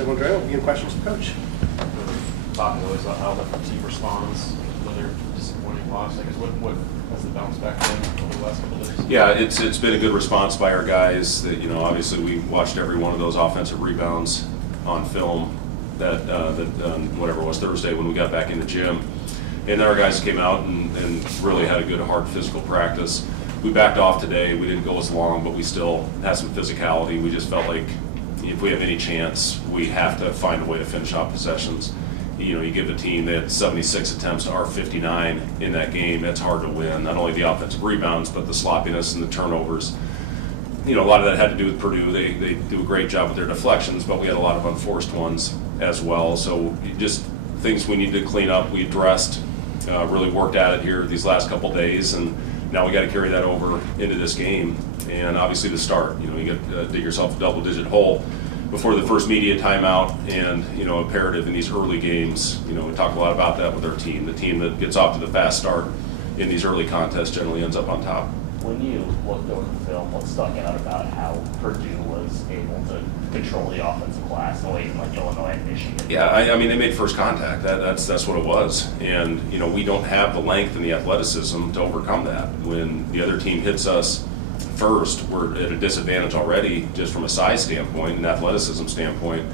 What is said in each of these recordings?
Second one, Dre, any questions for Coach? Talking always about how the team responds when they're disappointing loss. I guess what has the bounce back been over the last couple of days? Yeah, it's been a good response by our guys. That obviously we watched every one of those offensive rebounds on film that whatever it was Thursday when we got back in the gym, and then our guys came out and really had a good hard physical practice. We backed off today. We didn't go as long, but we still had some physicality. We just felt like if we have any chance, we have to find a way to finish off possessions. You give the team, they had 76 attempts to our 59 in that game. That's hard to win. Not only the offensive rebounds, but the sloppiness and the turnovers. A lot of that had to do with Purdue. They do a great job with their deflections, but we had a lot of unforced ones as well. So just things we need to clean up. We addressed, really worked at it here these last couple days, and now we got to carry that over into this game. And obviously the start, you got to dig yourself a double-digit hole before the first media timeout, and imperative in these early games. We talk a lot about that with our team. The team that gets off to the fast start in these early contests generally ends up on top. When you looked over the film, what stuck out about how Purdue was able to control the offensive glass away from like Illinois and Michigan? Yeah, I mean they made first contact. That's what it was, and we don't have the length and the athleticism to overcome that. When the other team hits us first, we're at a disadvantage already just from a size standpoint and athleticism standpoint.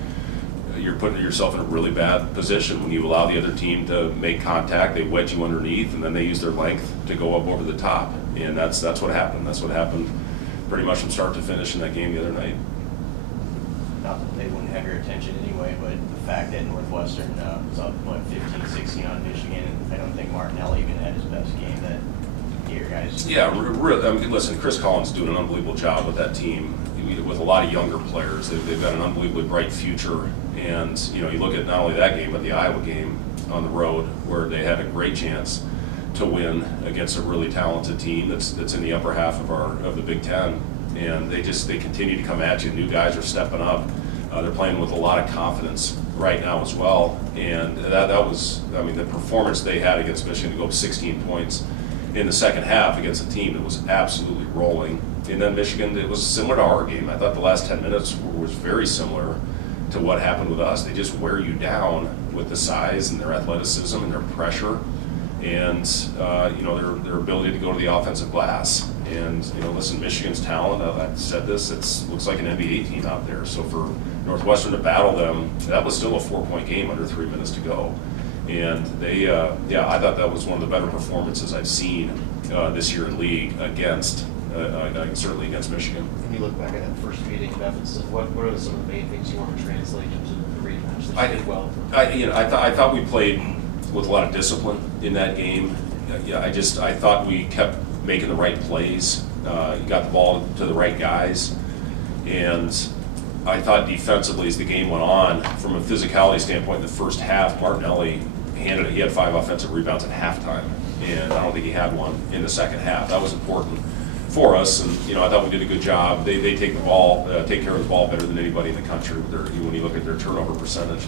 You're putting yourself in a really bad position when you allow the other team to make contact. They wedge you underneath, and then they use their length to go up over the top. And that's what happened. That's what happened pretty much from start to finish in that game the other night. Not that they wouldn't have your attention anyway, but the fact that Northwestern was up, 15-16 on Michigan, I don't think Martinelli even had his best game that year, guys. Yeah, really. I mean, listen, Chris Collins is doing an unbelievable job with that team, with a lot of younger players. They've got an unbelievably bright future. And, you look at not only that game, but the Iowa game on the road, where they had a great chance to win against a really talented team that's in the upper half of the Big Ten. And they continue to come at you. New guys are stepping up. They're playing with a lot of confidence right now as well. And that was, the performance they had against Michigan to go up 16 points in the second half against a team that was absolutely rolling. And then Michigan, it was similar to our game. I thought the last 10 minutes was very similar to what happened with us. They just wear you down with the size and their athleticism and their pressure and their ability to go to the offensive glass. And listen, Michigan's talent, I've said this, it looks like an NBA team out there. So for Northwestern to battle them, that was still a 4-point game under 3 minutes to go. And they, I thought that was one of the better performances I've seen this year in league against, certainly against Michigan. When you look back at that first meeting of Evanston, what are some of the main things you want to translate into the rematch that you did well? I thought we played with a lot of discipline in that game. I thought we kept making the right plays. Got the ball to the right guys, and I thought defensively as the game went on, from a physicality standpoint, in the first half, Martinelli he had 5 offensive rebounds at halftime, and I don't think he had one in the second half. That was important for us, and I thought we did a good job. They take care of the ball better than anybody in the country when you look at their turnover percentage.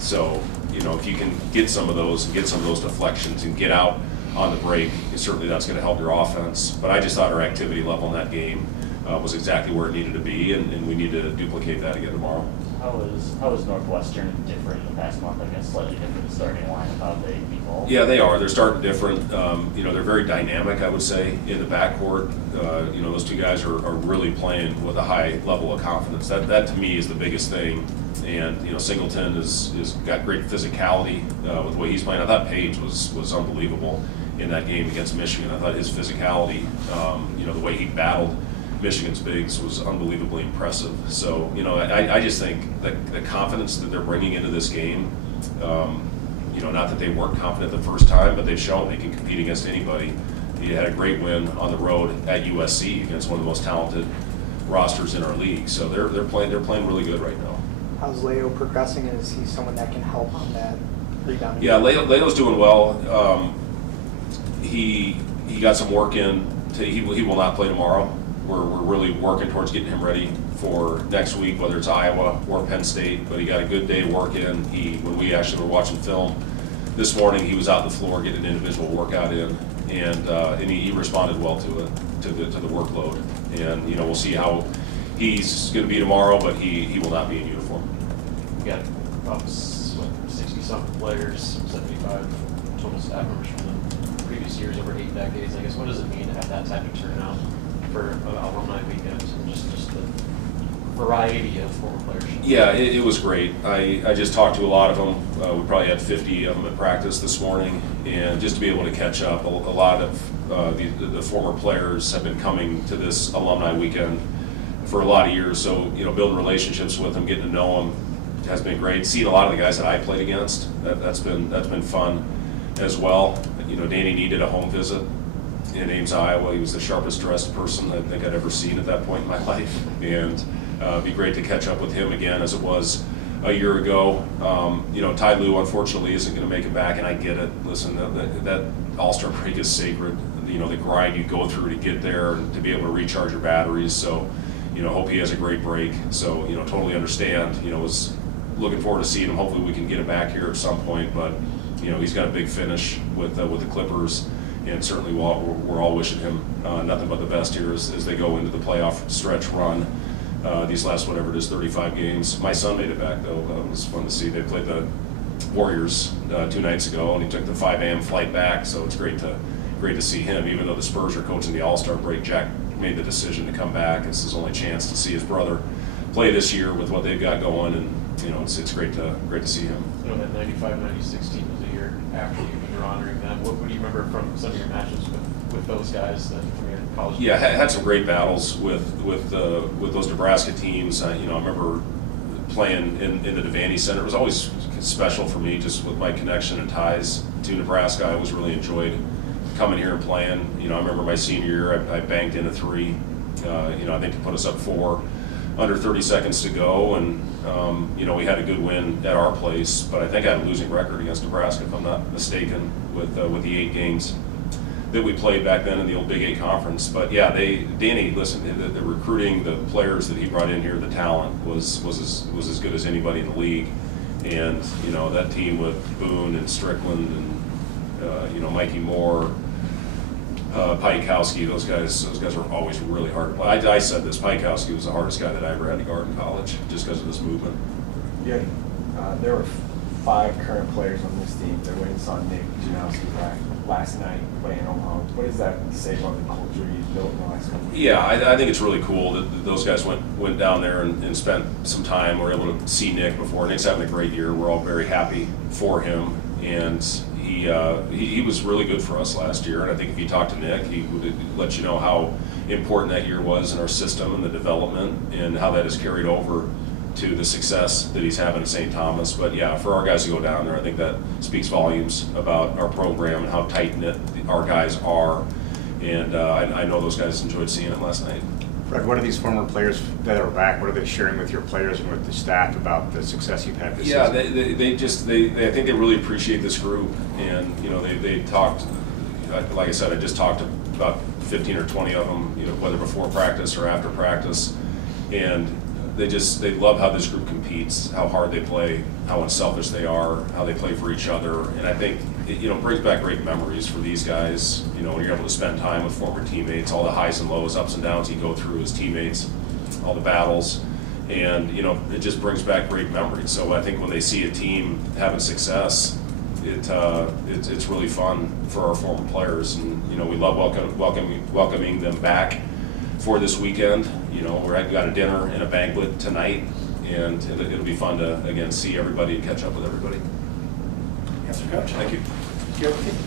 So if you can get some of those and get some of those deflections and get out on the break, certainly that's going to help your offense. But I just thought our activity level in that game was exactly where it needed to be, and we need to duplicate that again tomorrow. How is Northwestern different in the past month? I guess slightly different starting line of how they evolve. Yeah, they are. They're starting different. They're very dynamic, I would say, in the backcourt. Those two guys are really playing with a high level of confidence. That to me is the biggest thing. And Singleton is got great physicality with the way he's playing. I thought Page was unbelievable in that game against Michigan. I thought his physicality, the way he battled Michigan's bigs was unbelievably impressive. So, I just think that the confidence that they're bringing into this game, not that they weren't confident the first time, but they've shown they can compete against anybody. He had a great win on the road at USC against one of the most talented rosters in our league. So they're playing really good right now. How's Leo progressing? Is he someone that can help on that rebounding? Yeah, Leo's doing well. He got some work in. He will not play tomorrow. We're really working towards getting him ready for next week, whether it's Iowa or Penn State. But he got a good day of work in. When we actually were watching film this morning, he was out on the floor getting an individual workout in, and he responded well to it, to the workload. And we'll see how he's going to be tomorrow, but he will not be in uniform. got about 60-something players, 75 total staff members from the previous years, over 8 decades. I guess, what does it mean to have that type of turnout for an alumni weekend, and just the variety of former players? Yeah, it was great. I just talked to a lot of them. We probably had 50 of them at practice this morning, and just to be able to catch up, a lot of the former players have been coming to this alumni weekend for a lot of years. So, building relationships with them, getting to know them has been great. Seeing a lot of the guys that I played against, that's been fun as well. Danny needed a home visit in Ames, Iowa. He was the sharpest dressed person I think I'd ever seen at that point in my life, and it'd be great to catch up with him again as it was a year ago. Ty Lue unfortunately isn't going to make it back, and I get it. Listen, that All-Star break is sacred. The grind you go through to get there and to be able to recharge your batteries. So, hope he has a great break. So, totally understand. Was looking forward to seeing him. Hopefully we can get him back here at some point. But, he's got a big finish with the Clippers, and certainly we're all wishing him nothing but the best here as they go into the playoff stretch run. These last, whatever it is, 35 games. My son made it back, though. It was fun to see. They played the Warriors 2 nights ago, and he took the 5 a.m. flight back, so it's great to see him. Even though the Spurs are coaching the All-Star break, Jack made the decision to come back. It's his only chance to see his brother play this year with what they've got going, and it's great to see him. That 95-96 team was a year after you, when you're honoring them. What do you remember from some of your matches with those guys from your college? Yeah, had some great battles with those Nebraska teams. I remember playing in the Devaney Center. It was always special for me, just with my connection and ties to Nebraska. I always really enjoyed coming here and playing. I remember my senior year, I banked in a 3. I think to put us up 4, under 30 seconds to go, and we had a good win at our place. But I think I had a losing record against Nebraska, if I'm not mistaken, with the 8 games that we played back then in the old Big 8 conference. But yeah, Danny, listen, the recruiting, the players that he brought in here, the talent was as good as anybody in the league. And that team with Boone and Strickland and Mikey Moore, Pikowski, those guys were always really hard to play. I said this, Pikowski was the hardest guy that I ever had to guard in college, just because of his movement. Yeah, there were 5 current players on this team. Their win saw Nick Janowski last night playing Omaha. What does that say about the culture you've built in the last couple of years? Yeah, I think it's really cool that those guys went down there and spent some time. We're able to see Nick before. Nick's having a great year. We're all very happy for him, and he was really good for us last year. And I think if you talk to Nick, he would let you know how important that year was in our system and the development, and how that has carried over to the success that he's having at St. Thomas. But yeah, for our guys to go down there, I think that speaks volumes about our program and how tight-knit our guys are. And I know those guys enjoyed seeing it last night. Fred, what are these former players that are back, what are they sharing with your players and with the staff about the success you've had this season? Yeah, I think they really appreciate this group. And, they talked, like I said, I just talked to about 15 or 20 of them, whether before practice or after practice. And they love how this group competes, how hard they play, how unselfish they are, how they play for each other. And I think it brings back great memories for these guys, when you're able to spend time with former teammates, all the highs and lows, ups and downs you go through as teammates, all the battles. And, it just brings back great memories. So I think when they see a team having success, it's really fun for our former players. And, we love welcoming them back for this weekend. We've got a dinner and a banquet tonight, and it'll be fun to, again, see everybody and catch up with everybody. Yes, sir, Coach. Thank you. You have a team?